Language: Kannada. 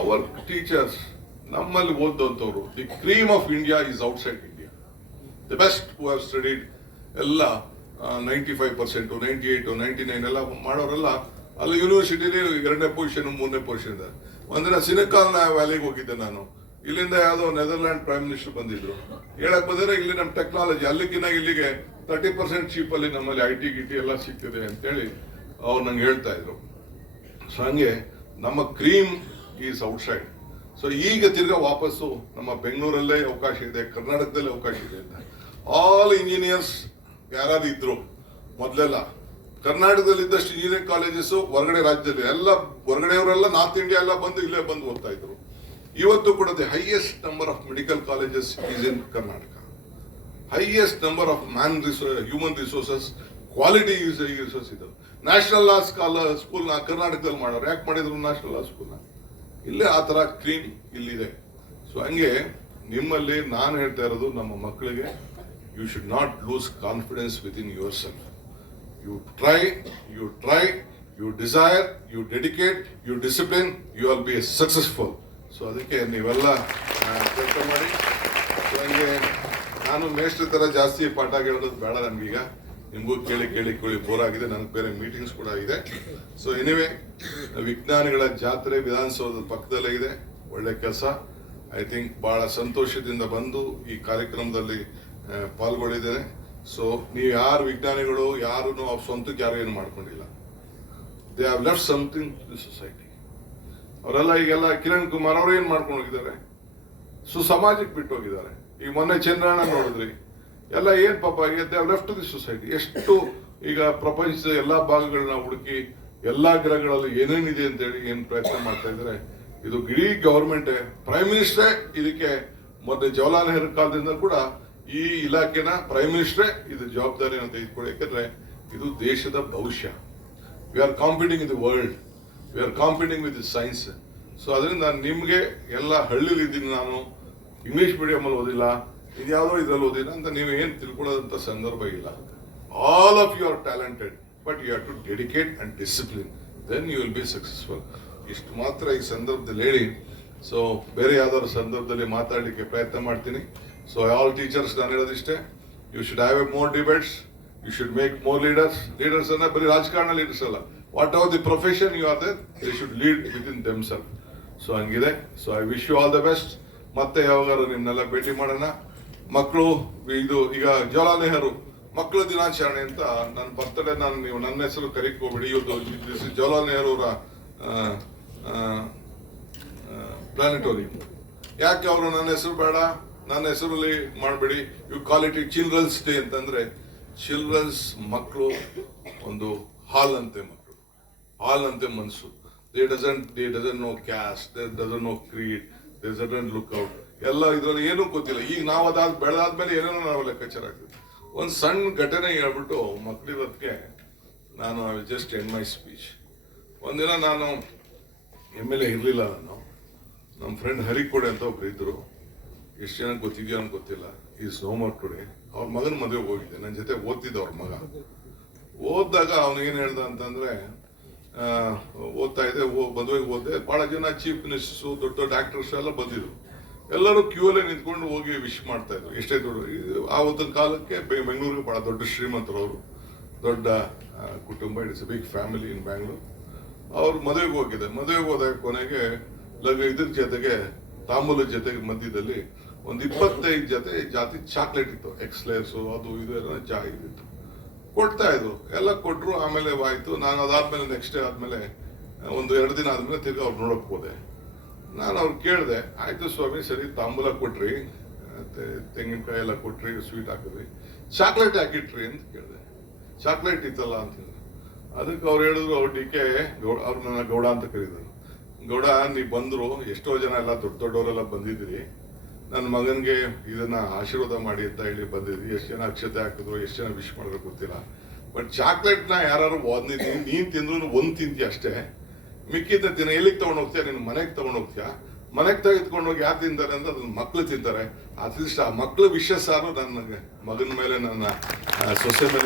ಅವರ್ ಟೀಚರ್ಸ್ ನಮ್ಮಲ್ಲಿ ಓದಂಥವ್ರು the cream of India is outside India. The best who have studied ಎಲ್ಲ 95%, 98, 99 ಎಲ್ಲ ಮಾಡೋರೆಲ್ಲ ಅಲ್ಲಿ ಯೂನಿವರ್ಸಿಟಿಲಿ 2ನೇ ಪೊಸಿಷನ್ 3ನೇ ಪೊಸಿಷನ್ ಇದೆ. ಒಂದಿನ ಸಿನಿಕಾಲ್ ವ್ಯಾಲಿಗೆ ಹೋಗಿದ್ದೆ ನಾನು. ಇಲ್ಲಿಂದ ಯಾವುದೋ ನೆದರ್ಲ್ಯಾಂಡ್ ಪ್ರೈಮ್ ಮಿನಿಸ್ಟರ್ ಬಂದಿದ್ರು. ಹೇಳಕ್ ಬಂದ್ರೆ ಇಲ್ಲಿ ನಮ್ಮ ಟೆಕ್ನಾಲಜಿ ಅಲ್ಲಿಗಿನ್ನ ಇಲ್ಲಿಗೆ 30% ಚೀಪಲ್ಲಿ ನಮ್ಮಲ್ಲಿ IT ಗಿಟಿ ಎಲ್ಲ ಸಿಗ್ತಿದೆ ಅಂತೇಳಿ ಅವ್ರು ನಂಗೆ ಹೇಳ್ತಾ ಇದ್ರು. ಸೊ ಹಂಗೆ ನಮ್ಮ ಕ್ರೀಮ್ ಈಸ್ ಔಟ್ಸೈಡ್. ಸೊ ಈಗ ತಿರ್ಗಾ ವಾಪಸ್ಸು ನಮ್ಮ ಬೆಂಗಳೂರಲ್ಲೇ ಅವಕಾಶ ಇದೆ, ಕರ್ನಾಟಕದಲ್ಲೇ ಅವಕಾಶ ಇದೆ ಅಂತ. ಆಲ್ ಇಂಜಿನಿಯರ್ಸ್ ಯಾರು ಇದ್ರು ಮೊದಲೆಲ್ಲ ಕರ್ನಾಟಕದಲ್ಲಿ ಇದ್ದಷ್ಟು ಇಂಜಿನಿಯರಿಂಗ್ ಕಾಲೇಜಸ್ ಹೊರಗಡೆ ರಾಜ್ಯದಲ್ಲಿ ಎಲ್ಲ ಹೊರಗಡೆಯವರೆಲ್ಲ ನಾರ್ತ್ ಇಂಡಿಯಾ ಎಲ್ಲ ಬಂದು ಇಲ್ಲೇ ಬಂದು ಓದ್ತಾ ಇದ್ರು. ಇವತ್ತು ಕೂಡ the highest number of medical colleges is in Karnataka. Highest number of human resources, quality resource ಇದಾವೆ. ನ್ಯಾಷನಲ್ ಲಾ ಸ್ಕೂಲ್ನ ಕರ್ನಾಟಕದಲ್ಲಿ ಮಾಡೋರು. ಯಾಕೆ ಮಾಡಿದ್ರು ನ್ಯಾಷನಲ್ ಲಾ ಸ್ಕೂಲ್ನ? ಇಲ್ಲೇ ಆ ಥರ ಕ್ರೀಮ್ ಇಲ್ಲಿದೆ. ಸೊ ಹಂಗೆ ನಿಮ್ಮಲ್ಲಿ ನಾನು ಹೇಳ್ತಾ ಇರೋದು, ನಮ್ಮ ಮಕ್ಕಳಿಗೆ you should not lose confidence with in yourself. You try, you desire, you dedicate, you discipline, you will be successful. So ಅದಕ್ಕೆ ನೀವೆಲ್ಲ ಕೆಲಸ ಮಾಡಿ. ಸೊ ಹಂಗೆ ನಾನು ಮೇಷ್ಟ್ರ ಥರ ಜಾಸ್ತಿ ಪಾಠ ಹೇಳೋದು ಬೇಡ ನನಗೀಗ. ನಿಮಗೂ ಕೇಳಿ ಬೋರ್ ಆಗಿದೆ. ನನಗೆ ಬೇರೆ ಮೀಟಿಂಗ್ಸ್ ಕೂಡ ಇದೆ. ಸೊ ಎನಿವೆ, ವಿಜ್ಞಾನಿಗಳ ಜಾತ್ರೆ ವಿಧಾನಸೌಧದ ಪಕ್ಕದಲ್ಲೇ ಇದೆ. ಒಳ್ಳೆ ಕೆಲಸ. ಐ ಥಿಂಕ್ ಬಹಳ ಸಂತೋಷದಿಂದ ಬಂದು ಈ ಕಾರ್ಯಕ್ರಮದಲ್ಲಿ ಪಾಲ್ಗೊಂಡಿದ್ದೇನೆ. ಸೊ ನೀವು ಯಾರು ವಿಜ್ಞಾನಿಗಳು ಯಾರು ಅವ್ರ ಸ್ವಂತಕ್ಕೆ ಯಾರು ಏನು ಮಾಡ್ಕೊಂಡಿಲ್ಲ. They have left something to the society. ಅವರೆಲ್ಲ ಈಗೆಲ್ಲ ಕಿರಣ್ ಕುಮಾರ್ ಅವರು ಏನ್ ಮಾಡ್ಕೊಂಡು ಹೋಗಿದ್ದಾರೆ? ಸಮಾಜಕ್ಕೆ ಬಿಟ್ಟು ಹೋಗಿದ್ದಾರೆ. ಈಗ ಮೊನ್ನೆ ಚಂದ್ರಣ್ಣ ನೋಡಿದ್ರಿ, ಎಲ್ಲ ಏನ್ ಪಾಪ they have left to the society. ಎಷ್ಟು ಈಗ ಪ್ರಪಂಚದ ಎಲ್ಲಾ ಭಾಗಗಳನ್ನ ಹುಡುಕಿ ಎಲ್ಲಾ ಗ್ರಹಗಳಲ್ಲಿ ಏನೇನಿದೆ ಅಂತೇಳಿ ಏನ್ ಪ್ರಯತ್ನ ಮಾಡ್ತಾ ಇದ್ದಾರೆ. ಇದು ಇಡೀ ಗವರ್ಮೆಂಟ್, ಪ್ರೈಮ್ ಮಿನಿಸ್ಟ್ರೇ ಇದಕ್ಕೆ ಮೊದಲೇ ಜವಾಹರ್ಲಾಲ್ ನೆಹರು ಕಾಲದಿಂದ ಕೂಡ ಈ ಇಲಾಖೆನ ಪ್ರೈಮ್ ಮಿನಿಸ್ಟ್ರೇ ಇದು ಜವಾಬ್ದಾರಿಯನ್ನು ತೆಗೆದುಕೊಳ್ಳಿ. ಯಾಕಂದ್ರೆ ಇದು ದೇಶದ ಭವಿಷ್ಯ. We are competing in the world, we are competing with the science. So ಅದರಿಂದ ನಿಮ್ಗೆ ಎಲ್ಲ ಹಳ್ಳಿಲಿ ಇದ್ದೀನಿ ನಾನು, ಇಂಗ್ಲಿಷ್ ಮೀಡಿಯಂ ಅಲ್ಲಿ ಓದಿಲ್ಲ, ಇದ್ಯಾವುದೋ ಇದ್ರಲ್ಲಿ ಓದಿಲ್ಲ ಅಂತ ನೀವು ಏನ್ ತಿಳ್ಕೊಳ್ಳೋದಂತ ಸಂದರ್ಭ ಇಲ್ಲ. All of you are talented, but you have to dedicate and discipline, then you will be successful. ಇಷ್ಟು ಮಾತ್ರ ಈ ಸಂದರ್ಭದಲ್ಲಿ ಹೇಳಿ, ಸೊ ಬೇರೆ ಯಾವ್ದಾದ್ರು ಸಂದರ್ಭದಲ್ಲಿ ಮಾತಾಡಲಿಕ್ಕೆ ಪ್ರಯತ್ನ ಮಾಡ್ತೀನಿ. ಸೊ ಆಲ್ ಟೀಚರ್ಸ್ ನಾನು ಹೇಳೋದಿಷ್ಟೇ, you should have a more debates, you should make more leaders ಅನ್ನ ಬರೀ ರಾಜಕಾರಣ ಲೀಡರ್ಸ್ ಅಲ್ಲ, whatever the profession you are there, they should lead within themselves. So ಹಂಗಿದೆ. So I wish you all the best. ಮತ್ತೆ ಯಾವಾಗಾರು ನಿಮ್ನೆಲ್ಲ ಭೇಟಿ ಮಾಡೋಣ. ಮಕ್ಕಳು ಇದು ಈಗ ಜವಾಹರ್ಲಾಲ್ ನೆಹರು ಮಕ್ಕಳ ದಿನಾಚರಣೆ ಅಂತ ನನ್ನ ಬರ್ತಡೇ, ನೀವು ನನ್ನ ಹೆಸರು ಕರೆಕ್ ಹೋಗ್ಬೇಡಿ. ಇವತ್ತು ಜವಾಹರ್ಲಾಲ್ ನೆಹರು ಅವರ ಪ್ಲಾನೆಟೋರಿಯಂ. ಯಾಕೆ ಅವರು ನನ್ನ ಹೆಸರು ಬೇಡ, ನನ್ನ ಹೆಸರಲ್ಲಿ ಮಾಡಬೇಡಿ, you call it children's day ಅಂತಂದ್ರೆ, ಚಿಲ್ಡ್ರನ್ಸ್ ಮಕ್ಕಳು ಒಂದು ಹಾಲ್ ಅಂತೆ, ಮಕ್ಕಳು ಹಾಲ್ ಅಂತೆ ಮನಸ್ಸು. They doesn't know caste, they doesn't know creed, they doesn't look out. ಎಲ್ಲ ಇದ್ರಲ್ಲಿ ಏನೂ ಗೊತ್ತಿಲ್ಲ. ಈಗ ನಾವು ಬೆಳೆದಾದ್ಮೇಲೆ ಏನೇನೋ ನಾವು ಲೆಕ್ಕಾಚಾರ ಆಗ್ತದೆ. ಒಂದು ಸಣ್ಣ ಘಟನೆ ಹೇಳ್ಬಿಟ್ಟು ಮಕ್ಕಳಿರೋದಕ್ಕೆ ನಾನು I will just end my speech. ಒಂದಿನ ನಾನು MLA ಇರಲಿಲ್ಲ. ನಮ್ಮ ಫ್ರೆಂಡ್ ಹರಿಕೋಡೆ ಅಂತ ಒಬ್ರು ಇದ್ರು. ಎಷ್ಟು ಜನಕ್ಕೆ ಗೊತ್ತಿದೆಯೋ ಅಂತ ಗೊತ್ತಿಲ್ಲ. Is no more today. ಅವ್ರ ಮಗನ ಮದುವೆಗೆ ಹೋಗಿದ್ದೆ. ನನ್ನ ಜೊತೆ ಓದ್ತಿದ್ದ ಅವ್ರ ಮಗ. ಓದಿದಾಗ ಅವನು ಏನು ಹೇಳ್ದ ಅಂತಂದ್ರೆ, ಓದ್ತಾ ಇದೆ, ಮದುವೆಗೆ ಓದ್ದೆ. ಬಹಳ ಜನ ಚೀಫ್ ಮಿನಿಸ್ಟರ್ಸು, ದೊಡ್ಡ ದೊಡ್ಡ ಆಕ್ಟರ್ಸ್ ಎಲ್ಲ ಬಂದಿದ್ರು. ಎಲ್ಲರೂ ಕ್ಯೂ ಅಲ್ಲೇ ನಿಂತ್ಕೊಂಡು ಹೋಗಿ ವಿಶ್ ಮಾಡ್ತಾ ಇದ್ರು. ಎಷ್ಟೇ ದೊಡ್ಡ ಆವತ್ತಿನ ಕಾಲಕ್ಕೆ ಬೆಂಗಳೂರಿಗೆ ಬಹಳ ದೊಡ್ಡ ಶ್ರೀಮಂತರು ಅವರು, ದೊಡ್ಡ ಕುಟುಂಬ. It's a big family in Bangalore. ಅವ್ರು ಮದುವೆಗೆ ಹೋಗಿದೆ. ಮದುವೆಗೆ ಹೋದಾಗ ಕೊನೆಗೆ ಇದ್ರ ಜೊತೆಗೆ ತಾಂಬೂಲದ ಜೊತೆಗೆ ಮಧ್ಯದಲ್ಲಿ ಒಂದು 25 ಜಾತಿ ಚಾಕ್ಲೇಟ್ ಇತ್ತು. ಎಕ್ಸ್ಲೇರ್ಸು ಅದು ಇದು ಎಲ್ಲ ಇತ್ತು. ಕೊಡ್ತಾ ಇದ್ರು. ಎಲ್ಲ ಕೊಟ್ರು. ಆಮೇಲೆ ಆಯ್ತು. ನಾನು ಅದಾದ್ಮೇಲೆ ನೆಕ್ಸ್ಟ್ ಡೇ ಆದ್ಮೇಲೆ ಒಂದು 2 ದಿನ ಆದ್ಮೇಲೆ ತಿರ್ಗಿ ಅವ್ರು ನೋಡಕ್ ಹೋದೆ. ನಾನು ಅವ್ರು ಕೇಳಿದೆ, ಆಯ್ತು ಸ್ವಾಮಿ, ಸರಿ ತಾಂಬೂಲ ಕೊಟ್ರಿ, ತೆಂಗಿನಕಾಯಿ ಎಲ್ಲ ಕೊಟ್ರಿ, ಸ್ವೀಟ್ ಹಾಕಿದ್ರಿ, ಚಾಕ್ಲೇಟ್ ಹಾಕಿಟ್ರಿ ಅಂತ ಕೇಳಿದೆ. ಚಾಕ್ಲೇಟ್ ಇತ್ತಲ್ಲ ಅಂತ ಹೇಳಿದ್ರು. ಅದಕ್ಕೆ ಅವ್ರು ಹೇಳಿದ್ರು, ಅವ್ರು DK ಅವ್ರು ನನ್ನ ಗೌಡ ಅಂತ ಕರೀದ್ರು. ಗೌಡ, ನೀವು ಬಂದ್ರು, ಎಷ್ಟೋ ಜನ ಎಲ್ಲ ದೊಡ್ಡವರೆಲ್ಲ ಬಂದಿದ್ದೀರಿ, ನನ್ನ ಮಗನಿಗೆ ಇದನ್ನ ಆಶೀರ್ವಾದ ಮಾಡಿ ಅಂತ ಹೇಳಿ ಬಂದಿದ್ರಿ. ಎಷ್ಟು ಜನ ಅಕ್ಷತೆ ಹಾಕಿದ್ರು, ಎಷ್ಟು ಜನ ವಿಶ್ ಮಾಡಿದ್ರು ಗೊತ್ತಿಲ್ಲ. ಬಟ್ ಚಾಕ್ಲೇಟ್ನ ಯಾರು ಓದಿದ್ದೀನಿ, ನೀನ್ ತಿಂದ್ರು ಒಂದು ತಿಂತೀಯ ಅಷ್ಟೇ, ಮಿಕ್ಕಿದ್ದ ತಿನ್ನ ಎಲ್ಲಿಗೆ ತಗೊಂಡು ಹೋಗ್ತೀಯ? ನೀನು ಮನೆಗೆ ತಗೊಂಡು ಹೋಗ್ತೀಯ. ಮನೆಗೆ ತೆಗೆದುಕೊಂಡು ಹೋಗಿ ಯಾರು ತಿಂತಾರೆ ಅಂದ್ರೆ ಅದನ್ನ ಮಕ್ಳು ತಿಂತಾರೆ. ಅಟ್ಲೀಸ್ಟ್ ಆ ಮಕ್ಳು ವಿಷಯ ಸಾರು ನನ್ನ ಮಗನ ಮೇಲೆ, ನನ್ನ ಸೊಸೆ ಮೇಲೆ